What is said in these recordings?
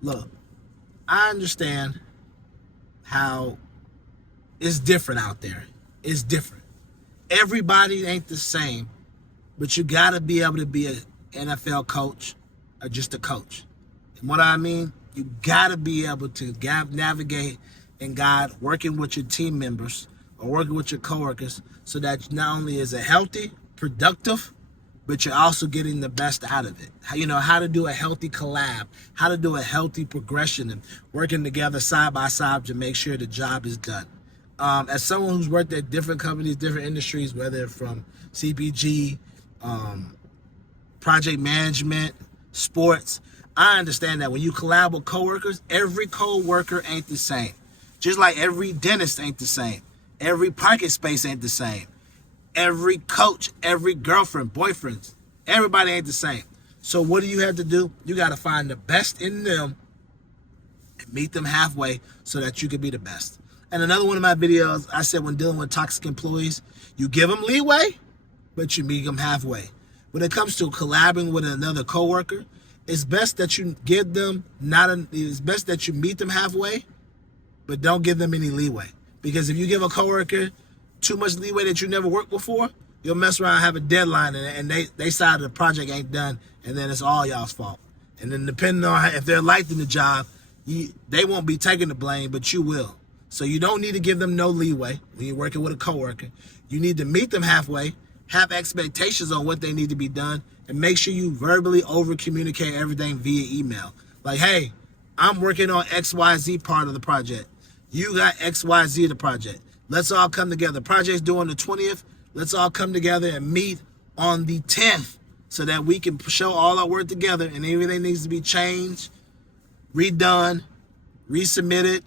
Look, I understand how it's different out there. It's different. Everybody ain't the same, but you got to be able to be an NFL coach or just a coach. And what I mean, you got to be able to navigate and guide working with your team members or working with your coworkers so that not only is it healthy, productive, but you're also getting the best out of it. You know, how to do a healthy collab, how to do a healthy progression and working together side by side to make sure the job is done. As someone who's worked at different companies, different industries, whether from CPG, project management, sports, I understand that when you collab with coworkers, every coworker ain't the same. Just like every dentist ain't the same. Every parking space ain't the same. Every coach, every girlfriend, boyfriend, everybody ain't the same. So what do you have to do? You got to find the best in them and meet them halfway so that you can be the best. And another one of my videos, I said when dealing with toxic employees, you give them leeway, but you meet them halfway. When it comes to collaborating with another coworker, it's best that you give them it's best that you meet them halfway, but don't give them any leeway. Because if you give a coworker too much leeway that you never worked before, you'll mess around and have a deadline and they side the project ain't done, and then it's all y'all's fault. And then depending on if they're liked in the job, they won't be taking the blame, but you will. So you don't need to give them no leeway when you're working with a coworker. You need to meet them halfway, have expectations on what they need to be done, and make sure you verbally over-communicate everything via email. Like, hey, I'm working on XYZ part of the project. You got XYZ of the project. Let's all come together. Project's due on the 20th. Let's all come together and meet on the 10th so that we can show all our work together, and everything needs to be changed, redone, resubmitted,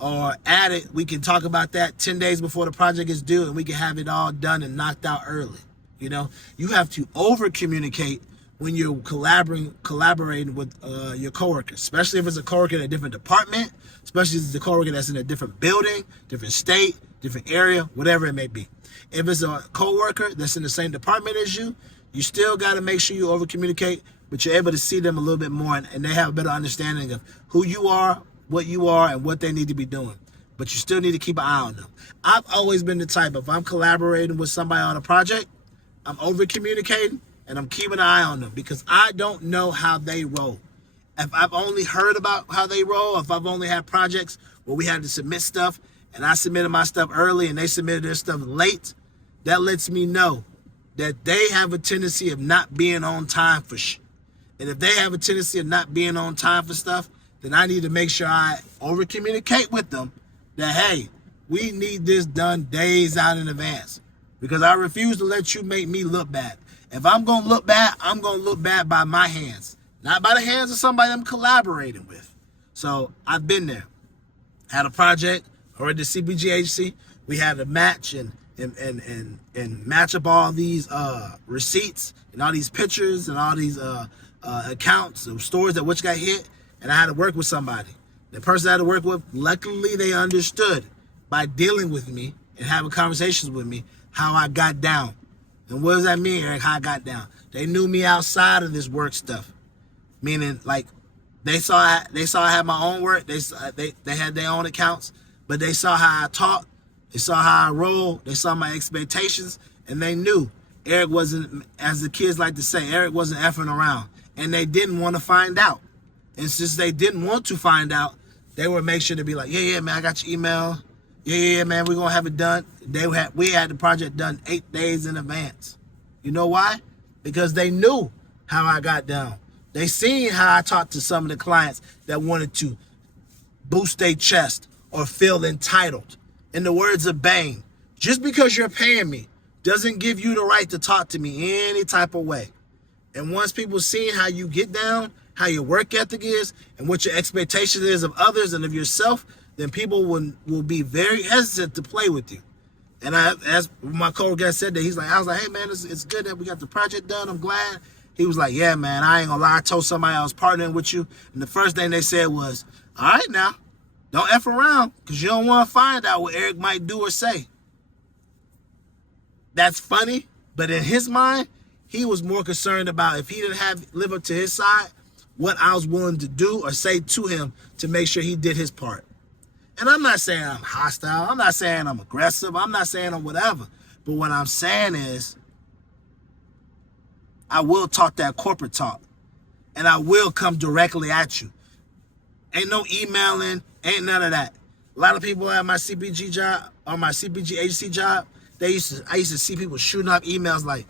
or added. We can talk about that 10 days before the project is due, and we can have it all done and knocked out early. You know, you have to over communicate when you're collaborating with your coworker, especially if it's a coworker in a different department, especially if it's a coworker that's in a different building, different state, different area, whatever it may be. If it's a coworker that's in the same department as you, you still got to make sure you over communicate, but you're able to see them a little bit more, and they have a better understanding of who you are, what you are, and what they need to be doing. But you still need to keep an eye on them. I've always been the type, if I'm collaborating with somebody on a project, I'm over communicating and I'm keeping an eye on them because I don't know how they roll. If I've only heard about how they roll, if I've only had projects where we had to submit stuff and I submitted my stuff early and they submitted their stuff late, that lets me know that they have a tendency of not being on time for shit. And if they have a tendency of not being on time for stuff, then I need to make sure I over communicate with them that, hey, we need this done days out in advance. Because I refuse to let you make me look bad. If I'm going to look bad, I'm going to look bad by my hands. Not by the hands of somebody I'm collaborating with. So I've been there. Had a project, or at the CPG agency, we had to match and match up all these receipts and all these pictures and all these accounts of stores that which got hit. And I had to work with somebody. The person I had to work with, luckily they understood by dealing with me and having conversations with me how I got down. And what does that mean, Eric, how I got down? They knew me outside of this work stuff. Meaning, like, they saw I had my own work. They had their own accounts, but they saw how I talk. They saw how I roll. They saw my expectations, and they knew Eric wasn't, as the kids like to say, Eric wasn't effing around. And they didn't want to find out. And since they didn't want to find out, they would make sure to be like, yeah, man, I got your email. Yeah, man, we're going to have it done. We had the project done 8 days in advance. You know why? Because they knew how I got down. They seen how I talked to some of the clients that wanted to boost their chest or feel entitled. In the words of Bane, just because you're paying me doesn't give you the right to talk to me any type of way. And once people seeing how you get down, how your work ethic is, and what your expectation is of others and of yourself, then people will be very hesitant to play with you. And as my coworker said that, I was like, hey man, it's good that we got the project done. I'm glad. He was like, yeah, man, I ain't gonna lie. I told somebody I was partnering with you, and the first thing they said was, all right now, don't F around, because you don't want to find out what Eric might do or say. That's funny, but in his mind, he was more concerned about if he didn't live up to his side, what I was willing to do or say to him to make sure he did his part. And I'm not saying I'm hostile. I'm not saying I'm aggressive. I'm not saying I'm whatever. But what I'm saying is I will talk that corporate talk. And I will come directly at you. Ain't no emailing. Ain't none of that. A lot of people at my CPG job or my CPG agency job, I used to see people shooting up emails like,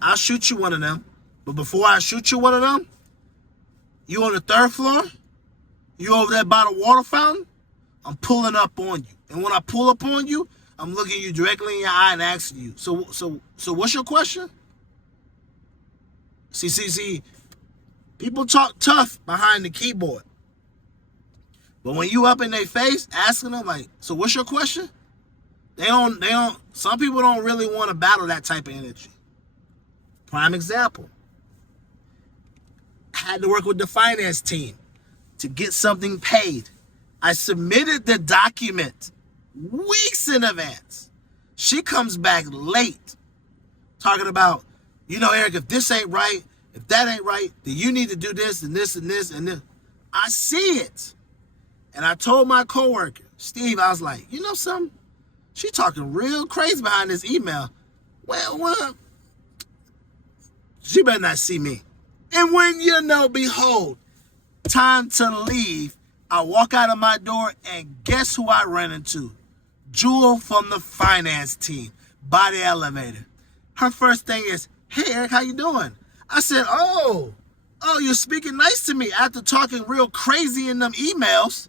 I'll shoot you one of them. But before I shoot you one of them, you on the 3rd floor? You over there by the water fountain? I'm pulling up on you. And when I pull up on you, I'm looking you directly in your eye and asking you, so what's your question? See, people talk tough behind the keyboard. But when you up in their face asking them like, so what's your question? Some people don't really want to battle that type of energy. Prime example. I had to work with the finance team to get something paid. I submitted the document weeks in advance. She comes back late talking about, Eric, if this ain't right, if that ain't right, then you need to do this and this and this and this. I see it. And I told my coworker, Steve, I was like, you know something? She talking real crazy behind this email. Well, she better not see me. And when behold, time to leave, I walk out of my door and guess who I ran into? Jewel from the finance team by the elevator. Her first thing is, hey, Eric, how you doing? I said, oh, you're speaking nice to me after talking real crazy in them emails.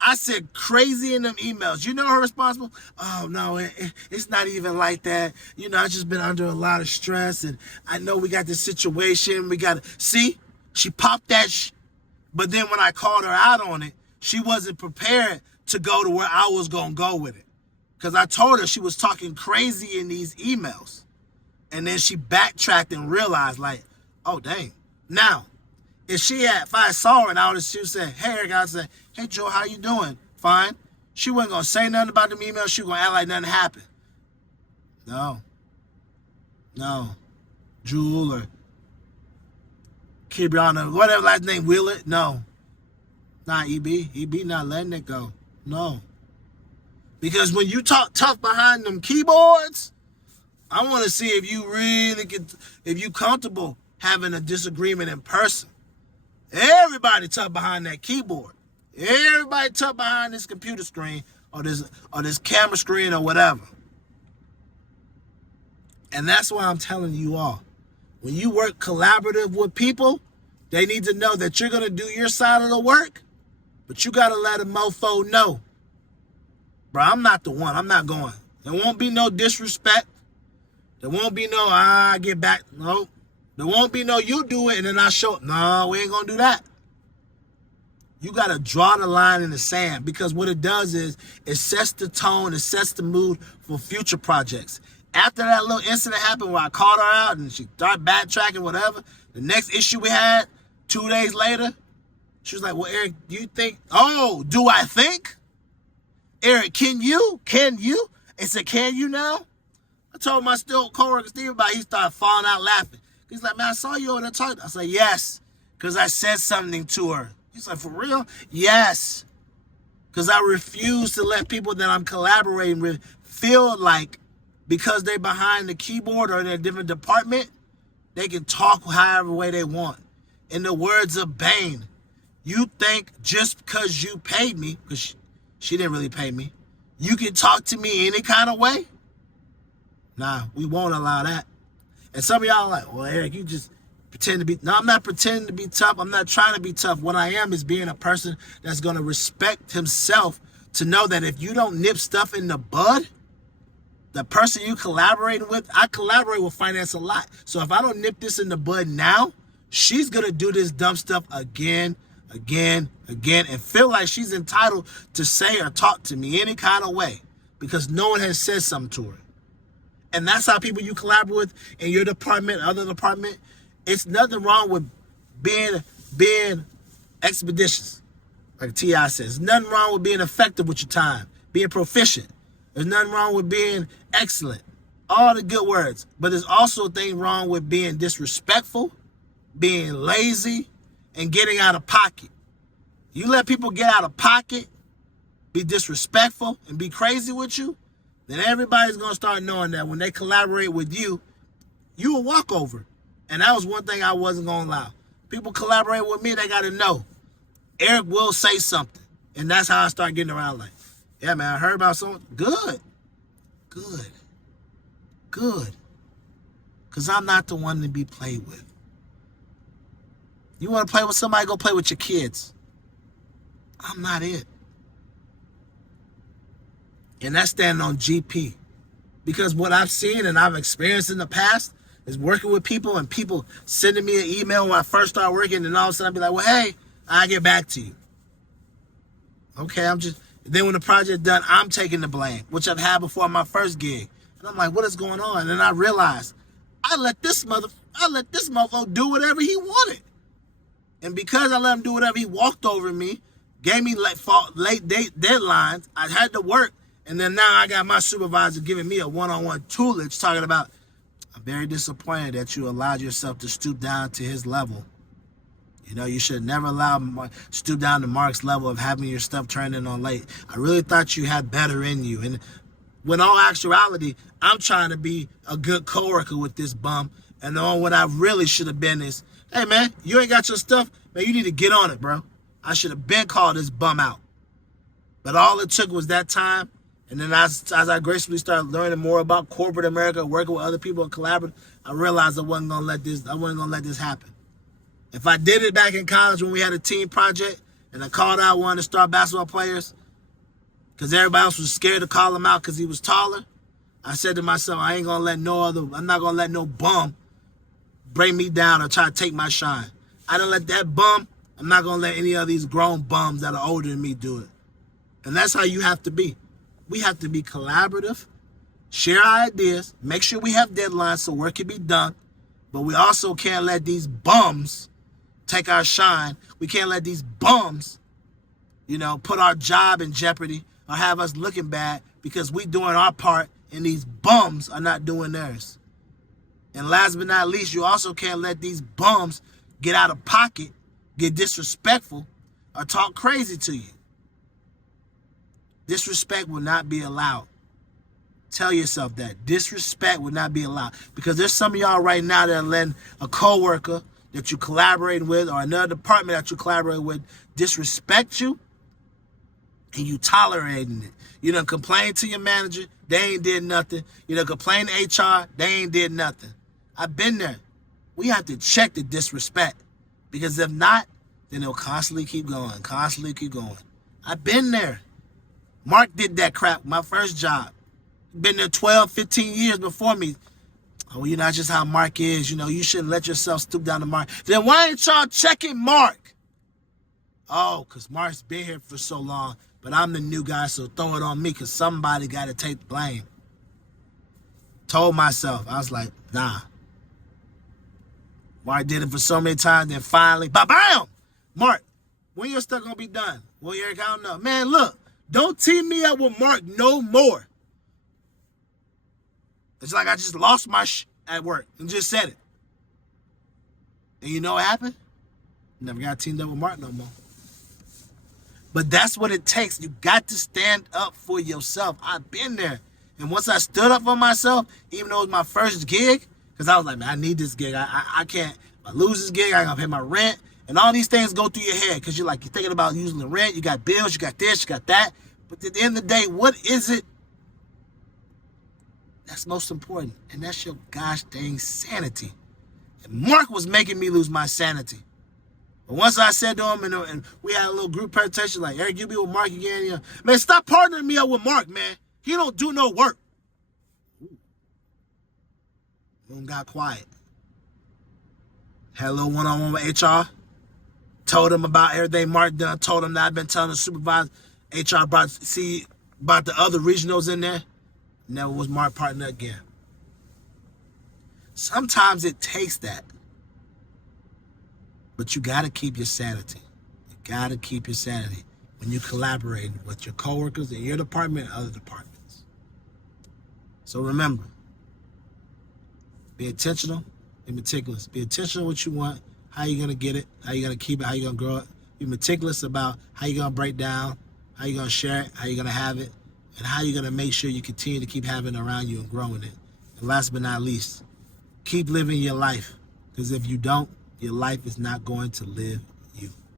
I said crazy in them emails. You know her response? Oh, no, it's not even like that. I've just been under a lot of stress, and I know we got this situation. We got to see. She popped that but then when I called her out on it, she wasn't prepared to go to where I was going to go with it. Because I told her she was talking crazy in these emails. And then she backtracked and realized, like, oh, dang. Now, if I saw her and she would say, hey, Eric, I would say, hey, Joe, how you doing? Fine. She wasn't going to say nothing about them emails. She was going to act like nothing happened. No. Jewel or Kibriana, whatever last name, Willett, no. Not EB. EB not letting it go. No. Because when you talk tough behind them keyboards, I want to see if you comfortable having a disagreement in person. Everybody tough behind that keyboard. Everybody tough behind this computer screen or this camera screen or whatever. And that's why I'm telling you all. When you work collaborative with people, they need to know that you're going to do your side of the work, but you got to let a mofo know. Bro, I'm not the one. I'm not going. There won't be no disrespect. There won't be no, I get back. No. There won't be no, you do it and then I show up. No, we ain't going to do that. You got to draw the line in the sand, because what it does is it sets the tone, it sets the mood for future projects. After that little incident happened where I called her out and she started backtracking, whatever, the next issue we had 2 days later, she was like, well, Eric, do you think, do I think? Eric, can you? I said, can you now? I told my coworker Steve about it. He started falling out laughing. He's like, man, I saw you over there talking. I said, yes, because I said something to her. He's like, for real? Yes. Because I refuse to let people that I'm collaborating with feel like because they're behind the keyboard or in a different department, they can talk however way they want. In the words of Bane, you think just because you paid me, because she didn't really pay me, you can talk to me any kind of way? Nah, we won't allow that. And some of y'all are like, well, Eric, you just pretend to be... No, I'm not pretending to be tough. I'm not trying to be tough. What I am is being a person that's going to respect himself, to know that if you don't nip stuff in the bud, the person you collaborating with, I collaborate with finance a lot. So if I don't nip this in the bud now, she's going to do this dumb stuff again, and feel like she's entitled to say or talk to me any kind of way because no one has said something to her. And that's how people you collaborate with in your department, other department. It's nothing wrong with being expeditious, like T.I. says. There's nothing wrong with being effective with your time, being proficient. There's nothing wrong with being excellent. All the good words. But there's also a thing wrong with being disrespectful, being lazy, and getting out of pocket. You let people get out of pocket, be disrespectful, and be crazy with you, then everybody's going to start knowing that when they collaborate with you, you a walkover. And that was one thing I wasn't going to allow. People collaborate with me, they got to know. Eric will say something. And that's how I start getting around like, yeah, man, I heard about something. Good. Because I'm not the one to be played with. You want to play with somebody, go play with your kids. I'm not it. And that's standing on GP. Because what I've seen and I've experienced in the past is working with people and people sending me an email when I first start working, and all of a sudden I'll be like, well, hey, I'll get back to you. Okay, then when the project done, I'm taking the blame, which I've had before on my first gig. And I'm like, what is going on? And then I realized, I let this motherfucker do whatever he wanted. And because I let him do whatever, he walked over me, gave me late deadlines. I had to work. And then now I got my supervisor giving me a one-on-one toolage talking about, I'm very disappointed that you allowed yourself to stoop down to his level. You know, you should never stoop down to Mark's level of having your stuff turned in on late. I really thought you had better in you. And when all actuality, I'm trying to be a good coworker with this bum. And all what I really should have been is, hey, man, you ain't got your stuff. Man, you need to get on it, bro. I should have been called this bum out. But all it took was that time. And then as I gracefully started learning more about corporate America, working with other people and collaborating, I realized I wasn't gonna let this happen. If I did it back in college when we had a team project and I called out one of the star basketball players because everybody else was scared to call him out because he was taller, I said to myself, I'm not gonna let no bum bring me down or try to take my shine. I don't let that bum, I'm not gonna let any of these grown bums that are older than me do it. And that's how you have to be. We have to be collaborative, share our ideas, make sure we have deadlines so work can be done, but we also can't let these bums take our shine. We can't let these bums, put our job in jeopardy or have us looking bad because we doing our part and these bums are not doing theirs. And last but not least, you also can't let these bums get out of pocket, get disrespectful, or talk crazy to you. Disrespect will not be allowed. Tell yourself that. Disrespect will not be allowed. Because there's some of y'all right now that are letting a coworker that you collaborate with or another department that you collaborate with disrespect you, and you tolerating it. You done complain to your manager, they ain't did nothing. You done complain to HR, they ain't did nothing. I've been there. We have to check the disrespect. Because if not, then it'll constantly keep going. I've been there. Mark did that crap, my first job. Been there 12, 15 years before me. Oh, that's just how Mark is. You shouldn't let yourself stoop down to Mark. Then why ain't y'all checking Mark? Oh, because Mark's been here for so long, but I'm the new guy, so throw it on me because somebody got to take the blame. Told myself, I was like, nah. Mark did it for so many times, then finally, bam! Mark, when your stuff going to be done? Well, Eric, I don't know. Man, look. Don't team me up with Mark no more. It's like I just lost my at work and just said it. And you know what happened? Never got teamed up with Mark no more. But that's what it takes. You got to stand up for yourself. I've been there. And once I stood up for myself, even though it was my first gig, because I was like, man, I need this gig. I can't. If I lose this gig, I got to pay my rent. And all these things go through your head because you're thinking about using the rent. You got bills, you got this, you got that. But at the end of the day, what is it that's most important? And that's your gosh dang sanity. And Mark was making me lose my sanity. But once I said to him, and we had a little group presentation, like, Eric, you be with Mark again. Man, stop partnering me up with Mark, man. He don't do no work. Room got quiet. Had a little one-on-one with HR. Told him about everything Mark done. Told him that I've been telling the supervisor. HR brought the other regionals in there. Never was Mark partner again. Sometimes it takes that. But you got to keep your sanity. You got to keep your sanity when you collaborate with your coworkers in your department and other departments. So remember, be intentional and meticulous. Be intentional what you want, how you gonna get it, how you gonna keep it, how you gonna grow it. Be meticulous about how you gonna break down, how you gonna share it, how you gonna have it, and how you gonna make sure you continue to keep having it around you and growing it. And last but not least, keep living your life. Because if you don't, your life is not going to live